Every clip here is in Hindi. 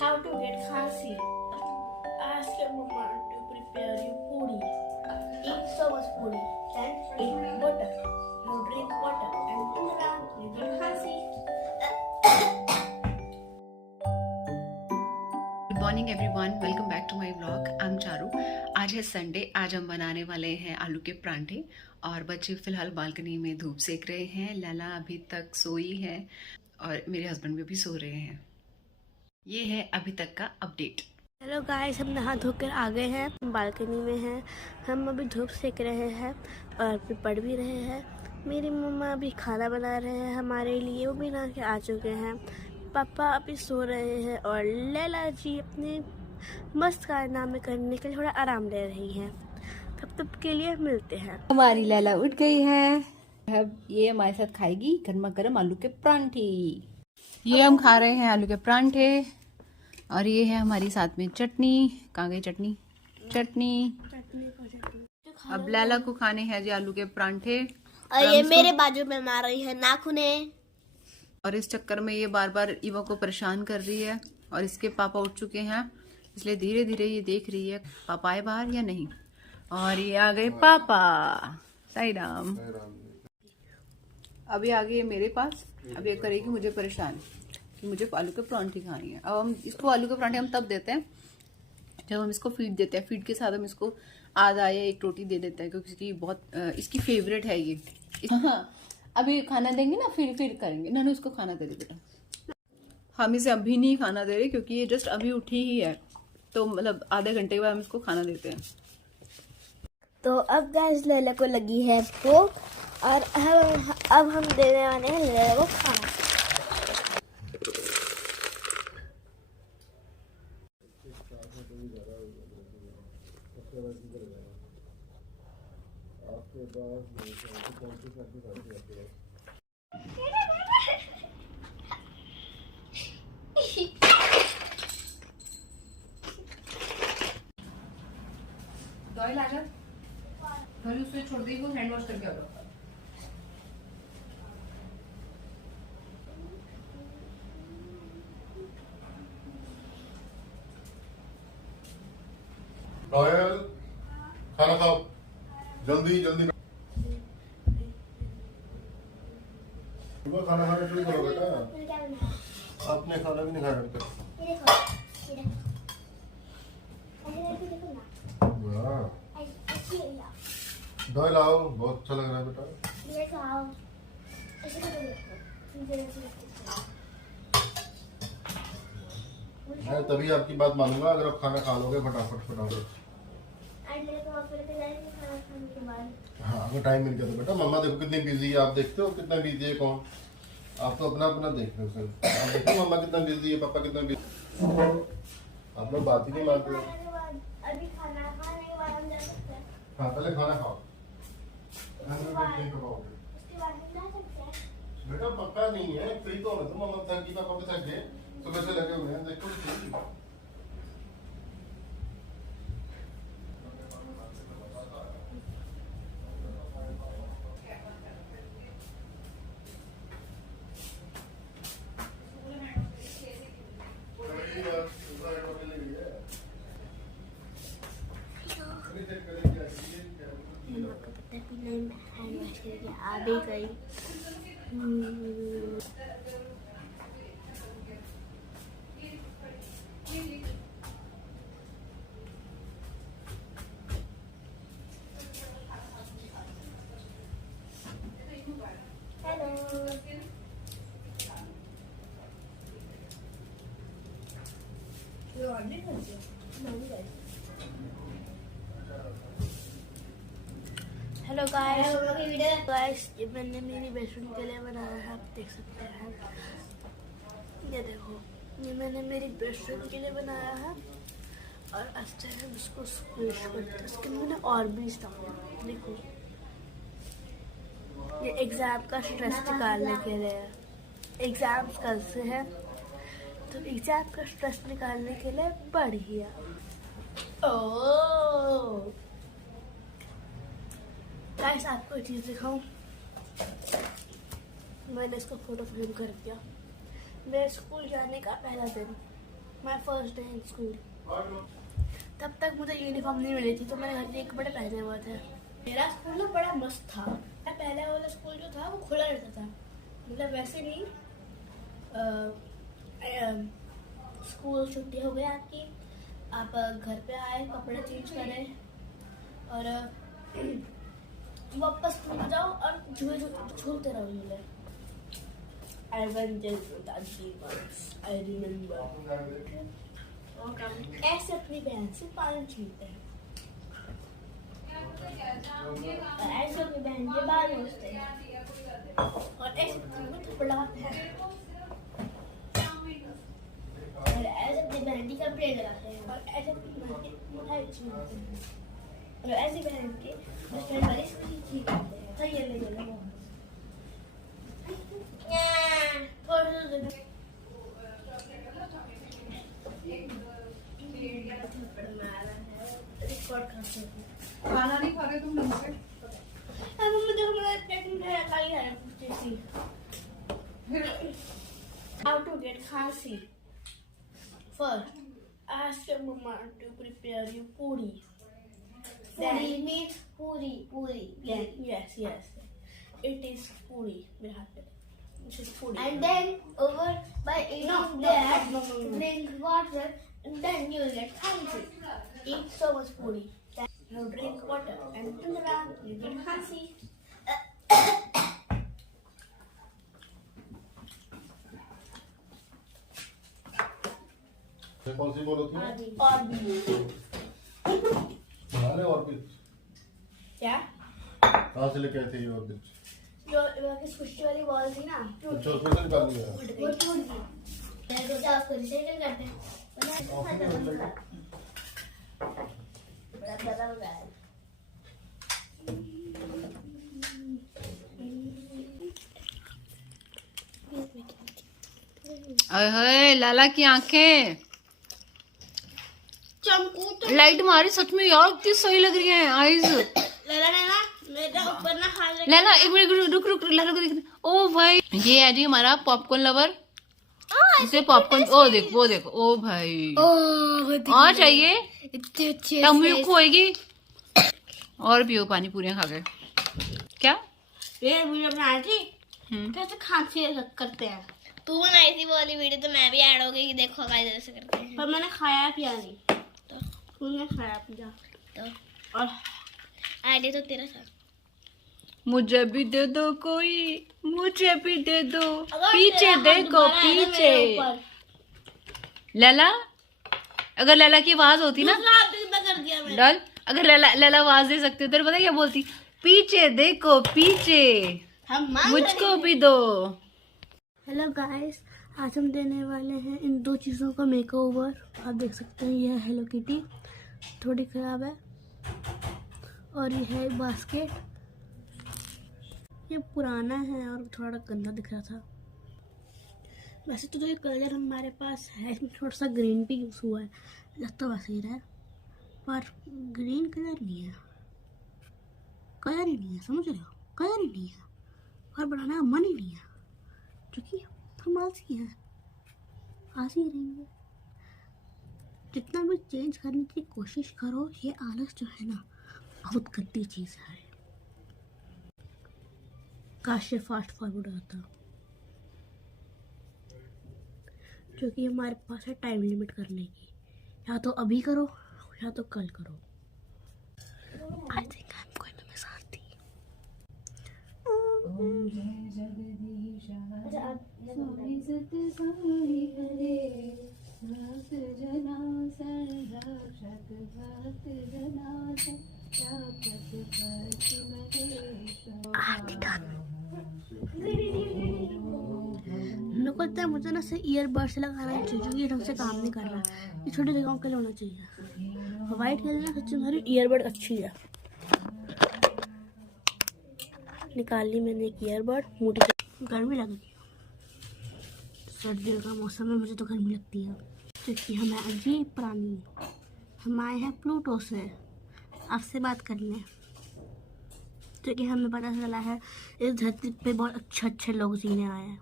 How to get khansi? Ask your mama to prepare you puri. Eat so much puri and eat water. You drink water and tumra, you get khansi. Good morning everyone, welcome back to my vlog. I am Charu. आज है संडे। आज हम बनाने वाले हैं आलू के परांठे और बच्चे फिलहाल बालकनी में धूप सेक रहे हैं। लैला अभी तक सोई है और मेरे हस्बैंड भी अभी सो रहे हैं। ये है अभी तक का अपडेट। हेलो गाइस, हम नहा धोकर आ गए हैं, बालकनी में हैं। हम अभी धूप सेक रहे हैं और अभी पढ़ भी रहे हैं। मेरी मम्मा अभी खाना बना रहे हैं हमारे लिए, वो भी नहा के आ चुके हैं। पापा अभी सो रहे हैं और लैला जी अपने मस्त कारनामे करने के लिए थोड़ा आराम ले रही हैं। तब के लिए मिलते हैं। हमारी लैला उठ गई है। अब ये हमारे साथ खाएगी गर्मा गर्म आलू के परांठे। ये हम खा रहे हैं आलू के परांठे और ये है हमारी साथ में चटनी। कहाँ गई चटनी? चटनी। अब लैला को खाने हैं जी आलू के परांठे और ये मेरे बाजू में मार रही है नाखूने। और इस चक्कर में ये बार बार ईवा को परेशान कर रही है और इसके पापा उठ चुके हैं, इसलिए धीरे धीरे ये देख रही है पापा आए बाहर या नहीं। और ये आ गए पापा। साई राम। अभी आ गई मेरे पास। अब ये करेगी मुझे परेशान कि मुझे आलू के परांठे खानी है। अब हम इसको आलू के परांठे हम तब देते हैं जब हम इसको फीड देते हैं। फीड के साथ हम इसको आधा या एक रोटी दे देते हैं क्योंकि इसकी बहुत इसकी फेवरेट है ये। हाँ, अभी खाना देंगे ना, फिर करेंगे। ननू इसको खाना दे दे बेटा। हम इसे अभी नहीं खाना दे रहे क्योंकि ये जस्ट अभी उठी ही है, तो मतलब आधे घंटे के बाद हम इसको खाना देते हैं। तो अब गाइस लैला को लगी है भूख और अब हम देने वाले हैं लैला को खाना। दवाई ला जा। दवाई उससे छोड़ दी को हैंड वॉश करके आ रहा। रॉयल खाना खाओ, जल्दी जल्दी। खाना खाना शुरू करो बेटा। आपने खाना भी नहीं खाया बेटा। दवाई लाओ, बहुत अच्छा लग रहा है बेटा। मैं तभी आपकी बात मानूंगा अगर आप खाना खा लोगे फटाफट। हाँ, अगर टाइम मिल गया तो बेटा। मम्मा देखो कितनी बिजी है, आप देखते हो कितना बिजी है कौन? आप तो अपना अपना देख रहे हो सर। आप देखो मम्मा कितना बिजी है, पापा कितना बिजी। आप लोग बात ही नहीं मानते हो। हाँ, पहले खाना खाओ। बेटा पक्का नहीं है, फ्री तो हो तुम। मम्मा थक गई, पापा भी थक गए, सुबह से लगे हुए हैं। देखो आ भी गई। हेलो गाइस, ये मैंने मेरी बेस्ट फ्रेंड के लिए बनाया है। आप देख सकते हैं, ये देखो, ये मैंने मेरी बेस्ट फ्रेंड के लिए बनाया है। और अच्छा है उसको स्क्विश करते, इसके मैंने और भी डाला। देखो, ये एग्जाम का स्ट्रेस निकालने के लिए है। एग्जाम्स कल से है, तो एग्जाम का स्ट्रेस निकालने के लिए बढ़िया। ओह गाइस, आपको एक चीज़ दिखाऊं। मैंने इसको फोटो फ्रेम कर दिया। मेरे स्कूल जाने का पहला दिन। My first day in school. तब तक मुझे यूनिफॉर्म नहीं मिली थी तो मैंने घर के कपड़े पहने हुए थे। मेरा स्कूल ना बड़ा मस्त था। पहले वाला स्कूल जो था वो खुला रहता था, मतलब वैसे नहीं। स्कूल छुट्टी हो गई आपकी, आप घर पे आए, कपड़े चेंज करें और वापस स्कूल में जाओ और झूलते रहो झूले। I went there that day once, I remember. ऐसे अपनी बहन से पानी छीनते हैं, ऐसे अपनी बहन के बाल नोचते हैं और ऐसे में थप्पड़ लगाते हैं और ऐसे अपनी बहन की कपड़े लगाते हैं और ऐसे अपनी बहन की मिठाई छीनते हैं और ऐसे बहन के बचपन वाली स्कूटी छीनते हैं। तो ये ले लो खाना नहीं खा रहे तुम ढंग से? How to get Khasi? First, ask your mama to prepare you puri. Puri means puri. Yes. It is puri. It is puri. And then over by eating that, drink water, and then you will get hungry. Eat so much puri. Then you drink water and turn around, you get Khasi. कौन सी बोल होती है? ऑर्बिट। क्या? कहाँ से लेके आए थे ये ऑर्बिट? जो खुशी वाली बॉल थी ना, अच्छा उसमें से निकाल लिया। वो टूट गई। मैं तो जाओ उसको रिसाइकल करते हैं। बड़ा हो गया है। अरे लाला की आंखें चमकू लाइट मारी सच में यार, कितनी सही लग रही है आईज। लला ने ना मेरे ऊपर ना हाथ रख। लाला एक मिनट रुक लाला को देख। ओ भाई ये है जी हमारा पॉपकॉर्न लवर। इसे पॉपकॉर्न वो देखो ओ भाई और चाहिए इतने अच्छे टम्मी खोएगी। और पियो पानी पूरी खा के। क्या ये वीडियो बनाई थी कैसे खांसी करते हैं। तू बनाई थी वो वाली वीडियो तो मैं भी ऐड हो गई कि देखो गाइस ऐसे करते हैं। पर मैंने खाया पिया नहीं, तो तूने खाया पिया तो और आइडिया तो तेरा था। मुझे भी दे दो कोई, मुझे भी दे दो। अगर पीछे तेरा हाथ देखो दोबारा आया ना पीछे। मेरे ऊपर, लैला अगर लैला की आवाज होती ना दूसरा हाथ कितना कर दिया मैंने। डल, अगर लैला आवाज दे सकती हो तेरे पता क्या बोलती? पीछे देखो पीछे, हम मांग मुझको भी दो। हेलो गाइस, आज हम देने वाले हैं इन दो चीज़ों का मेकओवर। आप देख सकते हैं ये है हेलो किटी, थोड़ी ख़राब है, और ये है बास्केट, ये पुराना है और थोड़ा गंदा दिख रहा था। वैसे तो जो ये कलर हमारे पास है इसमें थोड़ा सा ग्रीन भी यूज़ हुआ है, लगता वैसे ही रहा है पर ग्रीन कलर नहीं है, कलर ही नहीं है, समझ रहे हो? कलर ही नहीं है और बनाने का मन ही नहीं है, क्योंकि हम आलसी हैं, आलसी ही रहेंगे। जितना भी चेंज करने की कोशिश करो, ये आलस जो है ना बहुत गंदी चीज़ है। काश ये फास्ट फॉरवर्ड होता, क्योंकि हमारे पास है टाइम लिमिट करने की, या तो अभी करो या तो कल करो। I think I am going to miss Aarti. मेरे को लगता है मुझे ना से ईयरबड्स लगाना चाहिए, क्योंकि ये ढंग से काम नहीं कर रहा। ये छोटी जगहों के लिए होना चाहिए। वाइट के लिए ना सच्ची मेरी ईयरबड अच्छी है। निकाल ली मैंने एक ईयरबड, मोटी गर्मी लग रही है, सर्दियों का मौसम है, मुझे तो गर्मी लगती है, क्योंकि हम हैं अजीब प्राणी। हम आए हैं प्लूटो से आपसे बात करने, क्योंकि हमें पता चला है इस धरती पे बहुत अच्छे अच्छे लोग जीने आए हैं,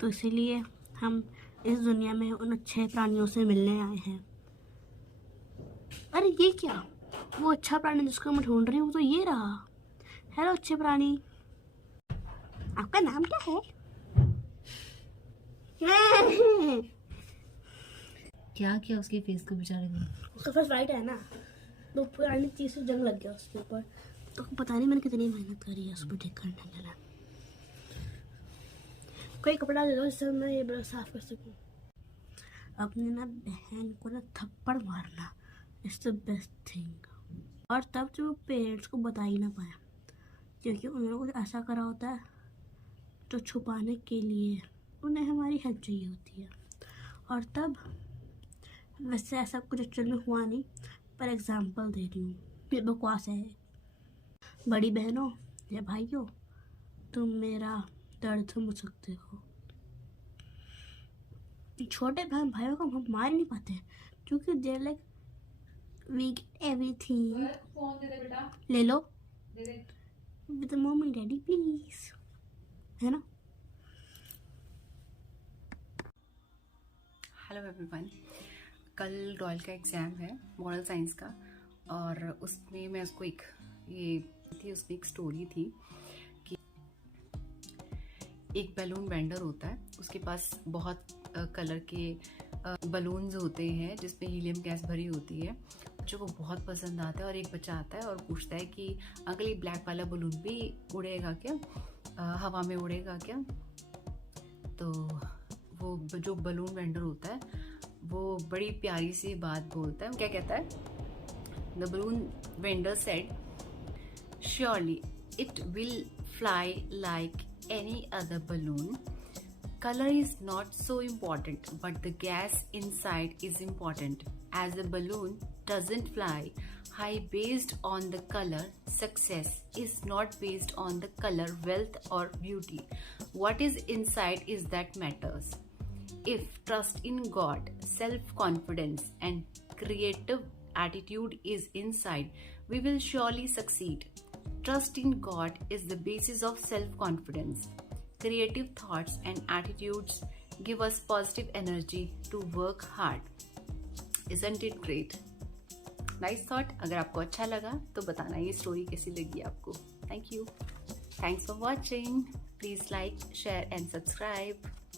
तो इसीलिए हम इस दुनिया में उन अच्छे प्राणियों से मिलने आए हैं। अरे ये क्या, वो अच्छा प्राणी जिसको मैं ढूंढ रही हूँ तो ये रहा। हेलो अच्छे प्राणी, आपका नाम क्या है? क्या किया उसके फेस को बेचारे को? उसका फेस वाइट है ना, तो पुरानी चीज से जंग लग गया उसके ऊपर। तो पता नहीं मैंने कितनी मेहनत करी है उसको ठीक करने के लिए। कोई कपड़ा दे दो जिससे मैं ये ब्रश साफ कर सकूं। अपनी ना बहन को ना थप्पड़ मारना इज द बेस्ट थिंग। और तब जो पेरेंट्स को बता ही ना पाया, क्योंकि उन्होंने कुछ ऐसा करा होता है जो छुपाने के लिए उन्हें हमारी हेल्प चाहिए होती है। और तब वैसे ऐसा कुछ एक्चुअल में हुआ नहीं, पर एग्जाम्पल दे रही हूँ, ये बकवास है। बड़ी बहनों या भाइयों, तुम मेरा दर्द समझ सकते हो। छोटे बहन भाइयों को हम मार नहीं पाते क्योंकि there like we get everything. Phone दे दे बेटा, ले लो दे दे। With mom and daddy please, है ना। हेलो एवरीवन, कल रॉयल का एग्ज़ाम है मॉरल साइंस का, और उसमें मैं उसको उसमें एक स्टोरी थी कि एक बैलून वेंडर होता है, उसके पास बहुत कलर के बलून्स होते हैं जिसमें हीलियम गैस भरी होती है। बच्चों को बहुत पसंद आता है और एक बच्चा आता है और पूछता है कि अंकल ये ब्लैक वाला बलून भी उड़ेगा क्या, हवा में उड़ेगा क्या? तो वो जो बलून वेंडर होता है वो बड़ी प्यारी सी बात बोलता है। क्या कहता है? The balloon vendor said, surely it will fly like any other balloon. Color is not so important, but the gas inside is important. As a balloon doesn't fly high based on the color, success is not based on the color, wealth or beauty. What is inside is that matters. If trust in God, self-confidence and creative attitude is inside, we will surely succeed. Trust in God is the basis of self-confidence. Creative thoughts and attitudes give us positive energy to work hard. Isn't it great? Nice thought. अगर आपको अच्छा लगा तो बताना ये स्टोरी कैसी लगी आपको. Thank you. Thanks for watching. Please like, share and subscribe.